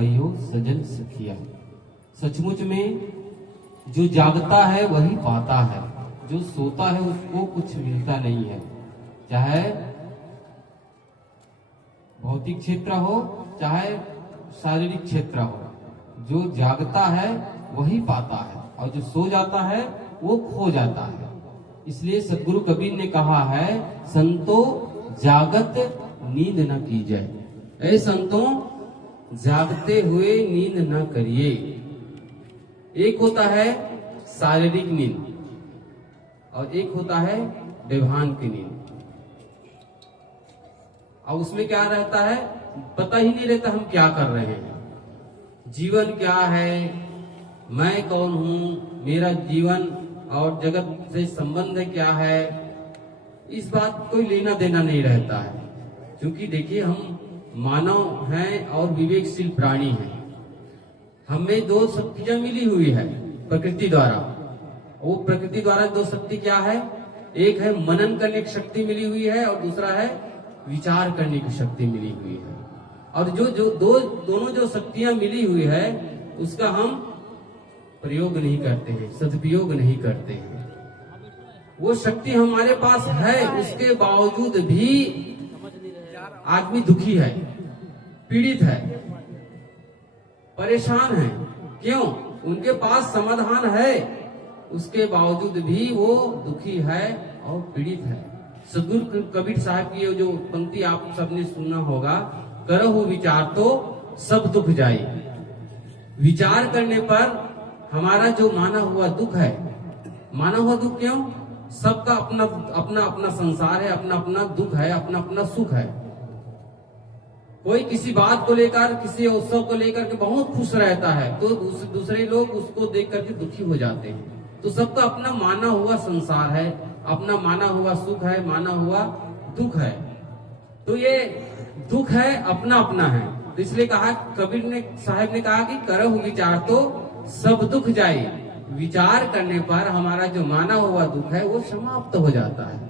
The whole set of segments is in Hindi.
कहियो सजन सखिया। सचमुच में जो जागता है वही पाता है, जो सोता है उसको कुछ मिलता नहीं है। चाहे भौतिक क्षेत्र हो चाहे शारीरिक क्षेत्र हो, जो जागता है वही पाता है और जो सो जाता है वो खो जाता है। इसलिए सदगुरु कबीर ने कहा है, संतो जागत नींद न कीजिए। ऐ संतों, जागते हुए नींद न करिए। एक होता है शारीरिक नींद और एक होता है बेभान की नींद। और उसमें क्या रहता है, पता ही नहीं रहता हम क्या कर रहे हैं, जीवन क्या है, मैं कौन हूं, मेरा जीवन और जगत से संबंध क्या है, इस बात कोई लेना देना नहीं रहता है। क्योंकि देखिए, हम मानव हैं और विवेकशील प्राणी हैं। हमें दो शक्तियां मिली हुई है प्रकृति द्वारा। वो प्रकृति द्वारा दो शक्ति क्या है, एक है मनन करने की शक्ति मिली हुई है और दूसरा है विचार करने की शक्ति मिली हुई है। और दोनों जो शक्तियां मिली हुई है उसका हम प्रयोग नहीं करते हैं, सदुपयोग नहीं करते हैं। वो शक्ति हमारे पास है, उसके बावजूद भी आदमी दुखी है, पीड़ित है, परेशान है। क्यों? उनके पास समाधान है, उसके बावजूद भी वो दुखी है और पीड़ित है। सदगुरु कबीर साहब की जो पंक्ति आप सबने सुना होगा, करहु विचार तो सब दुख जाए। विचार करने पर हमारा जो माना हुआ दुख है, माना हुआ दुख क्यों? सबका अपना अपना अपना संसार है, अपना अपना दुख है, अपना अपना सुख है। कोई किसी बात को लेकर, किसी उत्सव को लेकर के बहुत खुश रहता है, तो दूसरे लोग उसको देख करके दुखी हो जाते हैं। तो सबका अपना माना हुआ संसार है, अपना माना हुआ सुख है, माना हुआ दुख है। तो ये दुख है, अपना अपना है। तो इसलिए कहा, कबीर ने साहब ने कहा कि करहु विचार तो सब दुख जाए। विचार करने पर हमारा जो माना हुआ दुख है वो समाप्त हो जाता है।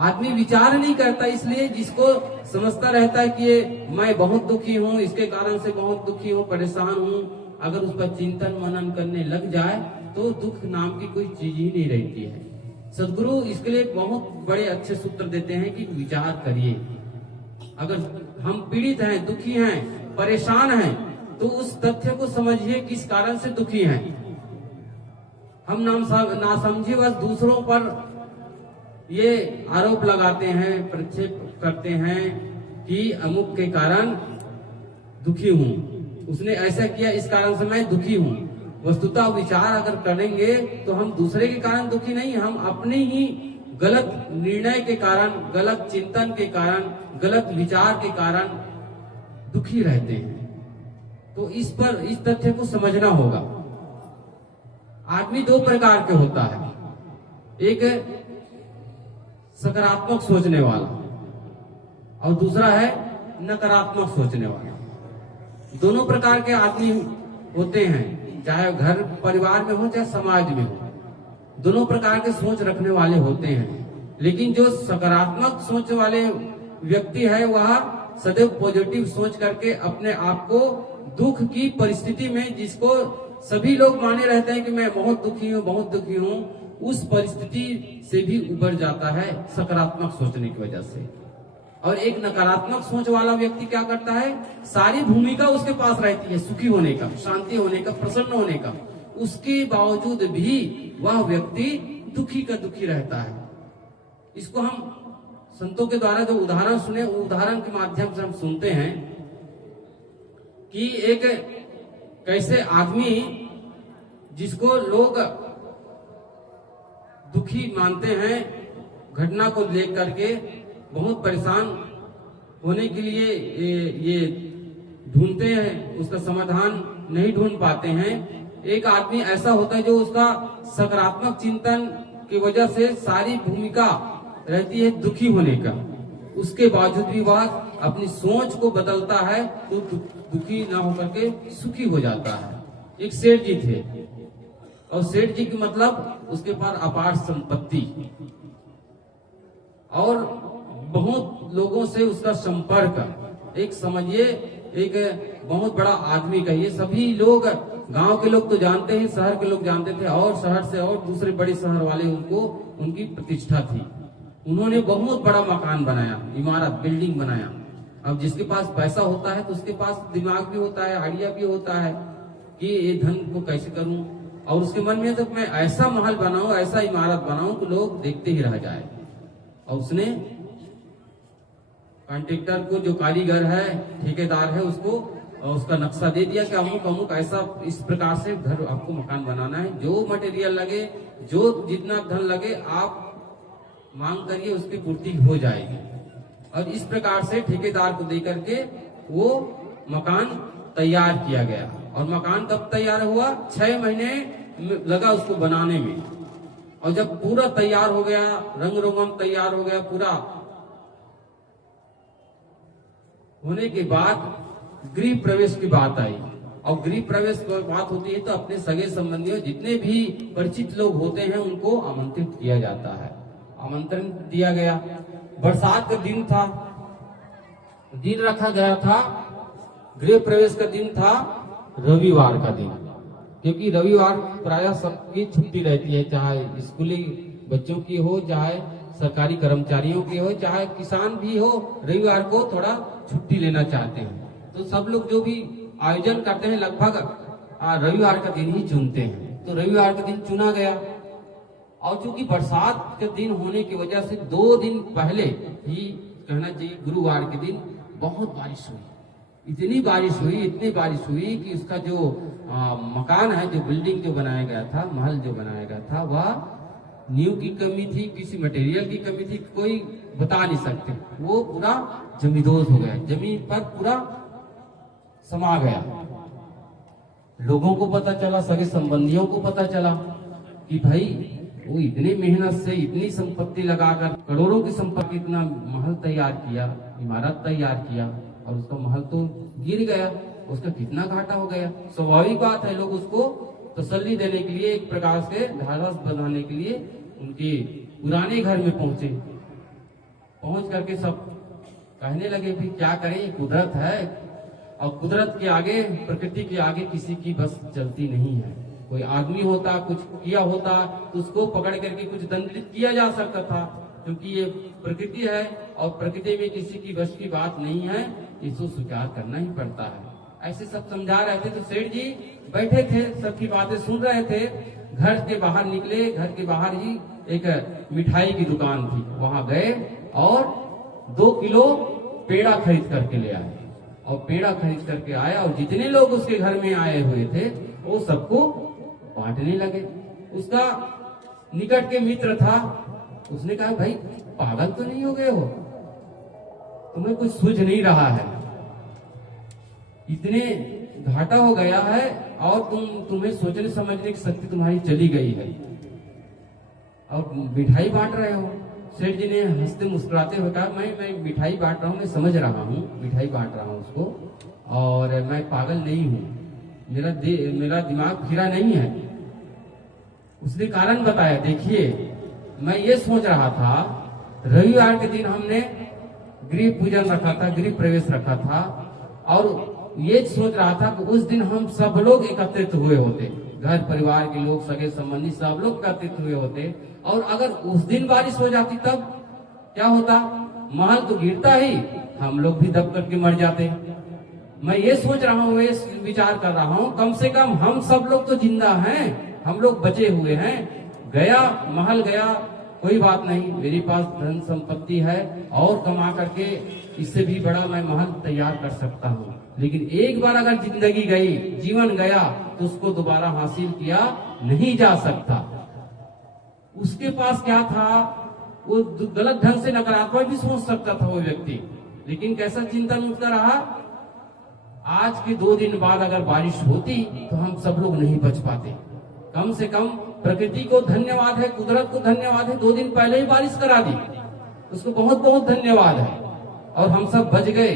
आदमी विचार नहीं करता, इसलिए जिसको समझता रहता है कि ये मैं बहुत दुखी हूँ, इसके कारण से बहुत दुखी हूँ, परेशान हूँ, अगर उस पर चिंतन मनन करने लग जाए तो दुख नाम की कोई चीज ही नहीं रहती है। सदगुरु इसके लिए बहुत बड़े अच्छे सूत्र देते हैं कि विचार करिए। अगर हम पीड़ित हैं, दुखी हैं, परेशान हैं, तो उस तथ्य को समझिए किस कारण से दुखी हैं। हम ना समझे बस दूसरों पर ये आरोप लगाते हैं, प्रक्षेप करते हैं कि अमुक के कारण दुखी हूं, उसने ऐसा किया इस कारण से मैं दुखी हूं। वस्तुतः विचार अगर करेंगे तो हम दूसरे के कारण दुखी नहीं, हम अपने ही गलत निर्णय के कारण, गलत चिंतन के कारण, गलत विचार के कारण दुखी रहते हैं। तो इस तथ्य को समझना होगा। आदमी दो प्रकार के होता है, एक सकारात्मक सोचने वाला और दूसरा है नकारात्मक सोचने वाला। दोनों प्रकार के आदमी होते हैं, चाहे घर परिवार में हो चाहे समाज में हो, दोनों प्रकार के सोच रखने वाले होते हैं। लेकिन जो सकारात्मक सोच वाले व्यक्ति है वह सदैव पॉजिटिव सोच करके अपने आप को दुख की परिस्थिति में, जिसको सभी लोग माने रहते हैं कि मैं बहुत दुखी हूँ, बहुत दुखी हूँ, उस परिस्थिति से भी उबर जाता है सकारात्मक सोचने की वजह से। और एक नकारात्मक सोच वाला व्यक्ति क्या करता है, सारी भूमिका उसके पास रहती है सुखी होने का, शांति होने का, प्रसन्न होने का, उसके बावजूद भी वह व्यक्ति दुखी का दुखी रहता है। इसको हम संतों के द्वारा जो उदाहरण सुने, उदाहरण के माध्यम से हम सुनते हैं कि एक कैसे आदमी जिसको लोग दुखी मानते हैं, घटना को लेकर के बहुत परेशान होने के लिए ये ढूंढते हैं, उसका समाधान नहीं ढूंढ पाते हैं। एक आदमी ऐसा होता है जो उसका सकारात्मक चिंतन की वजह से सारी भूमिका रहती है दुखी होने का, उसके बावजूद भी वह अपनी सोच को बदलता है तो दुखी ना होकर के सुखी हो जाता है। एक सेठ जी थे और सेठ जी की मतलब उसके पास अपार संपत्ति और बहुत लोगों से उसका संपर्क, एक समझिए एक बहुत बड़ा आदमी कहिए, सभी लोग गांव के लोग तो जानते हैं, शहर के लोग जानते थे, और शहर से और दूसरे बड़े शहर वाले उनको उनकी प्रतिष्ठा थी। उन्होंने बहुत बड़ा मकान बनाया, इमारत, बिल्डिंग बनाया। अब जिसके पास पैसा होता है तो उसके पास दिमाग भी होता है, आइडिया भी होता है कि ये धन को कैसे करूं, और उसके मन में तो मैं ऐसा महल बनाऊं, ऐसा इमारत बनाऊं कि लोग देखते ही रह जाए। और उसने कॉन्ट्रैक्टर को, जो कारीगर है, ठेकेदार है, उसको उसका नक्शा दे दिया कि अमुक अमुक ऐसा इस प्रकार से घर आपको मकान बनाना है, जो मटेरियल लगे, जो जितना धन लगे आप मांग करिए, उसकी पूर्ति हो जाएगी। और इस प्रकार से ठेकेदार को देकर के वो मकान तैयार किया गया। और मकान कब तैयार हुआ? 6 महीने लगा उसको बनाने में। और जब पूरा तैयार हो गया, रंग रोगन तैयार हो गया, पूरा होने के बाद गृह प्रवेश की बात आई। और गृह प्रवेश की बात होती है तो अपने सगे संबंधियों, जितने भी परिचित लोग होते हैं, उनको आमंत्रित किया जाता है। आमंत्रण दिया गया। बरसात का दिन था, दिन रखा गया था, गृह प्रवेश का दिन था रविवार का दिन, क्योंकि रविवार प्रायः सबकी छुट्टी रहती है, चाहे स्कूली बच्चों की हो, चाहे सरकारी कर्मचारियों की हो, चाहे किसान भी हो, रविवार को थोड़ा छुट्टी लेना चाहते हैं। तो सब लोग जो भी आयोजन करते हैं लगभग रविवार का दिन ही चुनते हैं। तो रविवार का दिन चुना गया। और चूंकि बरसात के दिन होने की वजह से 2 दिन पहले ही, कहना चाहिए गुरुवार के दिन, बहुत बारिश हुई। इतनी बारिश हुई कि उसका जो मकान है, जो बिल्डिंग जो बनाया गया था, महल जो बनाया गया था, वह नींव की कमी थी, किसी मटेरियल की कमी थी, कोई बता नहीं सकते। वो पूरा जमींदोज हो गया, जमीन पर पूरा समा गया। लोगों को पता चला, सगे संबंधियों को पता चला कि भाई वो इतने मेहनत से, इतनी संपत्ति लगाकर, करोड़ों की संपत्ति, इतना महल तैयार किया, इमारत तैयार किया, और उसका महल तो गिर गया, उसका कितना घाटा हो गया। स्वाभाविक बात है, लोग उसको तसल्ली देने के लिए, एक प्रकार से ढाढ़स बंधाने के लिए उनके पुराने घर में पहुंचे। पहुंच करके सब कहने लगे भी क्या करें, कुदरत है, और कुदरत के आगे, प्रकृति के आगे किसी की बस चलती नहीं है। कोई आदमी होता, कुछ किया होता तो उसको पकड़ करके कुछ दंडित किया जा सकता था, क्योंकि ये प्रकृति है और प्रकृति में किसी की बस की बात नहीं है, इसको स्वीकार करना ही पड़ता है। ऐसे सब समझा रहे थे। तो सेठ जी बैठे थे, सबकी बातें सुन रहे थे। घर के बाहर निकले, घर के बाहर ही एक मिठाई की दुकान थी, वहां गए और 2 किलो पेड़ा खरीद करके ले आए। और पेड़ा खरीद करके आया, और जितने लोग उसके घर में आए हुए थे वो सबको बांटने लगे। उसका निकट के मित्र था, उसने कहा भाई पागल तो नहीं हो गए हो, तुम्हें कुछ सूझ नहीं रहा है, इतने घाटा हो गया है और तुम्हें सोचने समझने की शक्ति तुम्हारी चली गई है और मिठाई बांट रहे हो। सेठ जी ने हंसते मुस्कुराते हुए कहा मैं मिठाई बांट रहा हूँ, मैं समझ रहा हूँ, मिठाई बांट रहा हूँ उसको, और मैं पागल नहीं हूँ, मेरा दिमाग फिरा नहीं है। उसने कारण बताया, देखिए मैं ये सोच रहा था, रविवार के दिन हमने गृह पूजन रखा था, गृह प्रवेश रखा था, और ये सोच रहा था कि उस दिन हम सब लोग एकत्रित हुए होते, घर परिवार के लोग, सगे संबंधी सब लोग एकत्रित हुए होते, और अगर उस दिन बारिश हो जाती तब क्या होता, महल तो गिरता ही, हम लोग भी दब करके मर जाते। मैं ये सोच रहा हूँ, ये विचार कर रहा हूँ, कम से कम हम सब लोग तो जिंदा हैं, हम लोग बचे हुए हैं। गया महल गया, कोई बात नहीं, मेरे पास धन संपत्ति है और कमा करके इससे भी बड़ा मैं महल तैयार कर सकता हूँ, लेकिन एक बार अगर जिंदगी गई, जीवन गया, तो उसको दोबारा हासिल किया नहीं जा सकता। उसके पास क्या था, वो गलत ढंग से नकारात्मक भी सोच सकता था वो व्यक्ति, लेकिन कैसा चिंतन उसका रहा, आज के 2 दिन बाद अगर बारिश होती तो हम सब लोग नहीं बच पाते। कम से कम प्रकृति को धन्यवाद है, कुदरत को धन्यवाद है, 2 दिन पहले ही बारिश करा दी, उसको बहुत बहुत धन्यवाद है, और हम सब बच गए।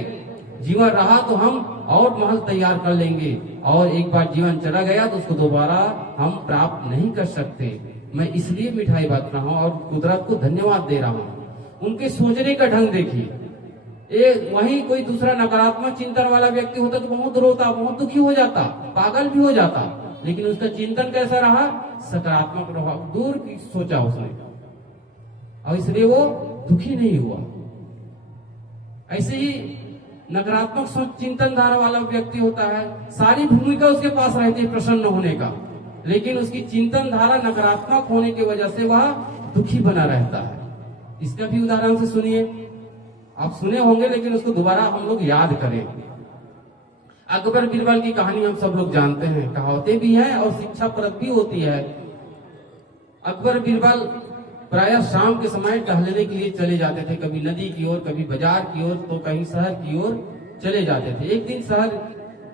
जीवन रहा तो हम और महल तैयार कर लेंगे, और एक बार जीवन चला गया तो उसको दोबारा हम प्राप्त नहीं कर सकते। मैं इसलिए मिठाई बांट रहा हूँ और कुदरत को धन्यवाद दे रहा हूँ। उनके सोचने का ढंग देखिए, वहीं कोई दूसरा नकारात्मक चिंतन वाला व्यक्ति होता तो बहुत रोता, बहुत दुखी हो जाता, पागल भी हो जाता। लेकिन उसका चिंतन कैसा रहा? सकारात्मक रहा, दूर की सोचा उसने, और इसलिए वो दुखी नहीं हुआ। ऐसे ही नकारात्मक चिंतन धारा वाला व्यक्ति होता है, सारी भूमिका उसके पास रहती है प्रसन्न होने का, लेकिन उसकी चिंतन धारा नकारात्मक होने की वजह से वह दुखी बना रहता है। इसका भी उदाहरण से सुनिए, आप सुने होंगे लेकिन उसको दोबारा हम लोग याद करें। अकबर बीरबल की कहानी हम सब लोग जानते हैं, कहावतें भी हैं और शिक्षाप्रद भी होती है। अकबर बीरबल प्रायः शाम के समय टहलने के लिए चले जाते थे, कभी नदी की ओर, कभी बाजार की ओर, तो कहीं शहर की ओर चले जाते थे। एक दिन शहर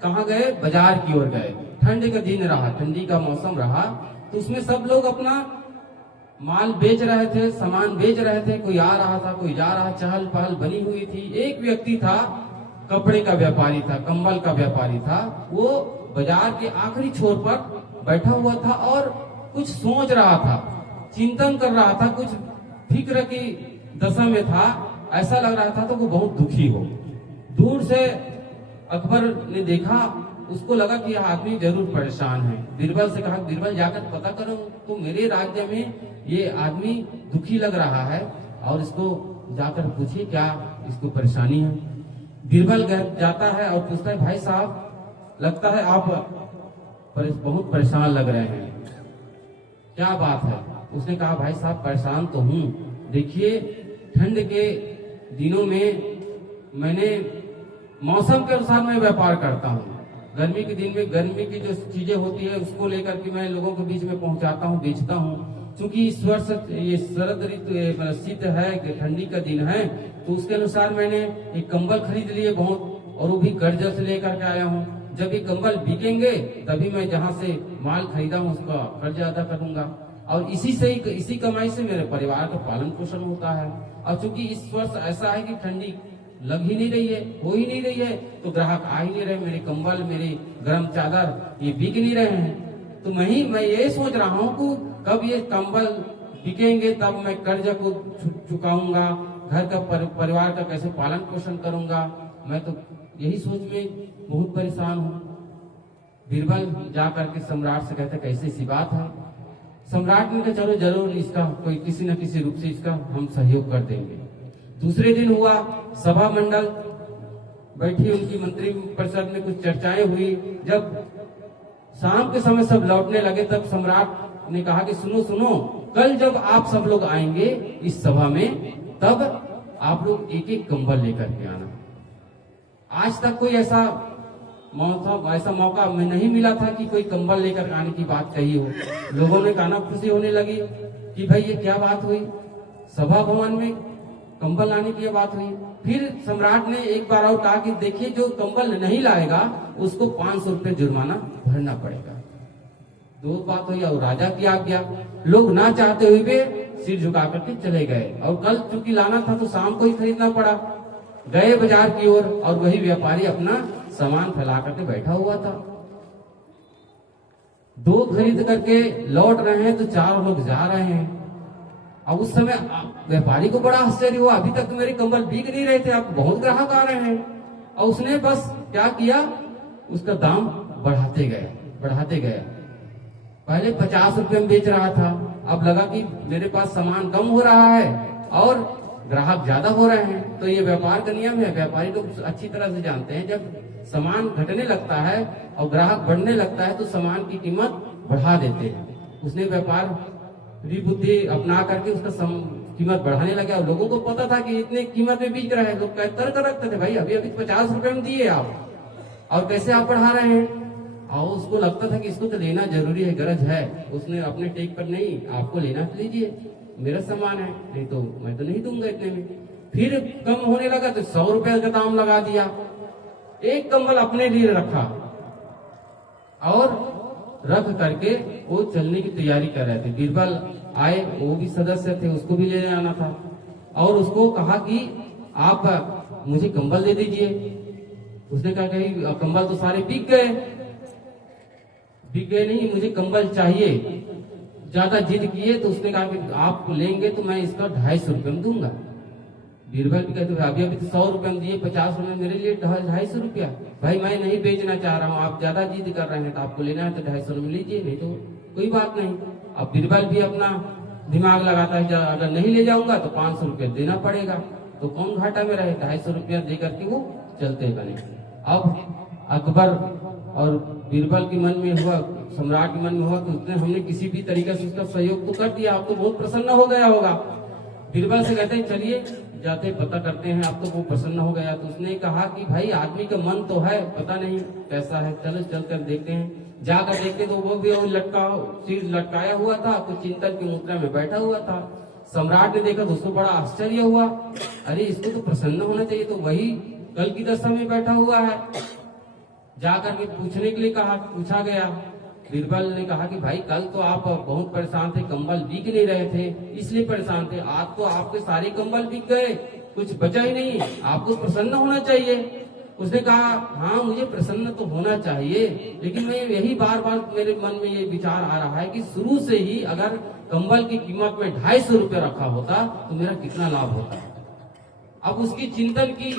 कहाँ गए? बाजार की ओर गए। ठंड का दिन रहा, ठंडी का मौसम रहा, तो उसमें सब लोग अपना माल बेच रहे थे, सामान बेच रहे थे, कोई आ रहा था, कोई जा रहा, चहल पहल बनी हुई थी। एक व्यक्ति था, कपड़े का व्यापारी था, कंबल का व्यापारी था, वो बाजार के आखिरी छोर पर बैठा हुआ था और कुछ सोच रहा था, चिंतन कर रहा था, कुछ फिक्र की दशा में था, ऐसा लग रहा था तो वो बहुत दुखी हो। दूर से अकबर ने देखा, उसको लगा कि यह आदमी जरूर परेशान है। बीरबल से कहा, बीरबल जाकर पता करो तो मेरे राज्य में ये आदमी दुखी लग रहा है और इसको जाकर पूछिए क्या इसको परेशानी है। बीरबल जाता है और पूछता है, भाई साहब लगता है आप बहुत परेशान लग रहे हैं, क्या बात है? उसने कहा, भाई साहब परेशान तो हूँ, देखिए ठंड के दिनों में मैंने मौसम के अनुसार मैं व्यापार करता हूँ। गर्मी के दिन में गर्मी की जो चीजें होती है उसको लेकर के मैं लोगों के बीच में पहुंचाता हूँ, बेचता हूँ। क्योंकि इस वर्ष ये शरद ऋतु मतलब शीत है, ठंडी का दिन है, तो उसके अनुसार मैंने एक कंबल खरीद लिए बहुत, और वो भी कर्ज से लेकर के आया हूँ। जब ये कंबल बिकेंगे तभी मैं जहाँ से माल खरीदा हूँ उसका कर्ज अदा करूंगा, और इसी कमाई से मेरे परिवार का पालन पोषण होता है। और चूंकि इस वर्ष ऐसा है कि ठंडी लग ही नहीं रही है, हो ही नहीं रही है, तो ग्राहक आ ही नहीं रहे, मेरे कंबल, मेरी गर्म चादर ये बिक नहीं रहे हैं। तो मैं ये सोच रहा हूँ कि कब ये कंबल बिकेंगे तब मैं कर्ज को चुकाऊंगा, घर का परिवार का कैसे पालन पोषण करूंगा। मैं तो यही सोच में बहुत परेशान हूँ। बीरबल जा करके सम्राट से कहते, कैसे सी बात है? सम्राट ने कहा, चलो जरूर इसका कोई किसी न किसी रूप से इसका हम सहयोग कर देंगे। दूसरे दिन हुआ, सभा मंडल बैठी, उनकी मंत्री परिषद में कुछ चर्चाएं हुई। जब शाम के समय सब लौटने लगे तब सम्राट ने कहा कि सुनो सुनो, कल जब आप सब लोग आएंगे इस सभा में तब आप लोग एक एक कंबल लेकर के आना। आज तक कोई ऐसा मौका में नहीं मिला था कि कोई कंबल लेकर आने की बात कही हो। लोगों ने काना खुशी होने लगी कि भाई ये क्या बात हुई, सभा भवन में कंबल लाने की बात हुई। फिर सम्राट ने एक बार और कहा कि देखिए जो कंबल नहीं लाएगा उसको 500 रुपये जुर्माना भरना पड़ेगा। दो बात हुई और राजा की आज्ञा, लोग ना चाहते हुए भी सिर झुका करके चले गए। और कल चूंकि लाना था तो शाम को ही खरीदना पड़ा। गए बाजार की ओर और वही व्यापारी अपना सामान फैला करके बैठा हुआ था। दो खरीद करके लौट रहे हैं तो 4 लोग जा रहे हैं। अब उस समय व्यापारी को बड़ा आश्चर्य हुआ, अभी तक तो मेरे कंबल बिक नहीं रहे थे, अब बहुत ग्राहक आ रहे हैं। और उसने बस क्या किया, उसका दाम बढ़ाते गए। पहले 50 रुपए में बेच रहा था, अब लगा कि मेरे पास सामान कम हो रहा है और ग्राहक ज्यादा हो रहे हैं। तो ये व्यापार का नियम है, व्यापारी लोग अच्छी तरह से जानते हैं, जब सामान घटने लगता है और ग्राहक बढ़ने लगता है तो सामान की कीमत बढ़ा देते हैं। उसने व्यापार बुद्धि अपना करके उसका कीमत बढ़ाने लगा। और लोगों को पता था कि इतने कीमत में बिक रहा है, लोग तर्क रखते थे, भाई अभी 50 रुपए में दिए आप और कैसे आप बढ़ा रहे हैं। और उसको लगता था कि इसको तो लेना जरूरी है, गरज है। उसने अपने टेक पर, नहीं आपको लेना तो लीजिए, मेरा सामान है, नहीं तो मैं तो नहीं दूंगा इतने में। फिर कम होने लगा तो 100 रुपए का दाम लगा दिया। एक कंबल अपने लिए रखा और रख करके वो चलने की तैयारी कर रहे थे। बीरबल आए, वो भी सदस्य थे, उसको भी लेने आना था। और उसको कहा कि आप मुझे कंबल दे दीजिए। उसने कहा कि कंबल तो सारे बिक गए नहीं, मुझे कंबल चाहिए। ज्यादा जिद किए तो उसने कहा कि आप लेंगे तो मैं इसका 250 रुपए में दूंगा। बीरबल भी कहते अभी अभी तो 100 रुपए हम दिए, 50 रुपए मेरे लिए 250 रुपया। भाई मैं नहीं बेचना चाह रहा हूँ, आप ज्यादा जिद कर रहे हैं तो आपको लेना है तो 250 रुपये लीजिए, नहीं तो कोई बात नहीं। अब बीरबल भी अपना दिमाग लगाता है अगर नहीं ले जाऊंगा तो 500 रुपया देना पड़ेगा, तो कौन घाटा में रहे, 250 रुपया दे करके वो चलते बने। अब अकबर और बीरबल के मन में हुआ, सम्राट के मन में हुआ कि उसने हमने किसी भी तरीके से उसका सहयोग तो कर दिया, अब तो बहुत प्रसन्न हो गया होगा। बीरबल से कहते हैं चलिए जाते पता करते हैं, अब तो वो प्रसन्न हो गया। तो उसने कहा कि भाई आदमी का मन तो है, पता नहीं कैसा है, चलो चल कर देखते हैं। जाकर देखते तो वो भी सिर लटकाया हुआ था, तो चिंतन की मुद्रा में बैठा हुआ था। सम्राट ने देखा तो उसको बड़ा आश्चर्य हुआ, अरे इसको तो प्रसन्न होना चाहिए, तो वही कल की दशा में बैठा हुआ है। जाकर के पूछने के लिए कहा, पूछा गया। बीरबल ने कहा कि भाई कल तो आप बहुत परेशान थे, कंबल बिक नहीं रहे थे इसलिए परेशान थे, आज तो आपके सारे कंबल बिक गए, कुछ बचा ही नहीं, आपको प्रसन्न होना चाहिए। उसने कहा हाँ मुझे प्रसन्न तो होना चाहिए, लेकिन मैं यही बार बार मेरे मन में ये विचार आ रहा है कि शुरू से ही अगर कंबल की कीमत में 250 रुपये रखा होता तो मेरा कितना लाभ होता। अब उसकी चिंतन की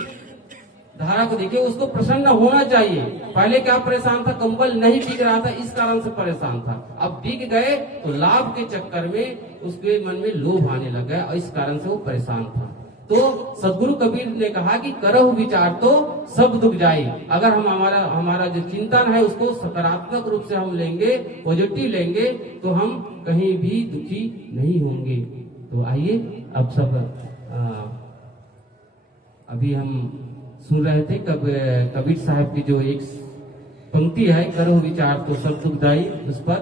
धारा को देखिए, उसको प्रसन्न होना चाहिए। पहले क्या परेशान था, कंबल नहीं बिक रहा था इस कारण से परेशान था, अब बिक गए तो लाभ के चक्कर में उसके मन में लोभ आने लग गया और इस कारण से वो परेशान था। तो सदगुरु कबीर ने कहा कि करहु विचार तो सब दुख जाए। अगर हम हमारा जो चिंतन है उसको सकारात्मक रूप से हम लेंगे, पॉजिटिव लेंगे, तो हम कहीं भी दुखी नहीं होंगे। तो आइए अब सब अभी हम सुन रहे थे कबीर साहब की जो एक पंक्ति है, करहु विचार तो सब दुखदाई, उस पर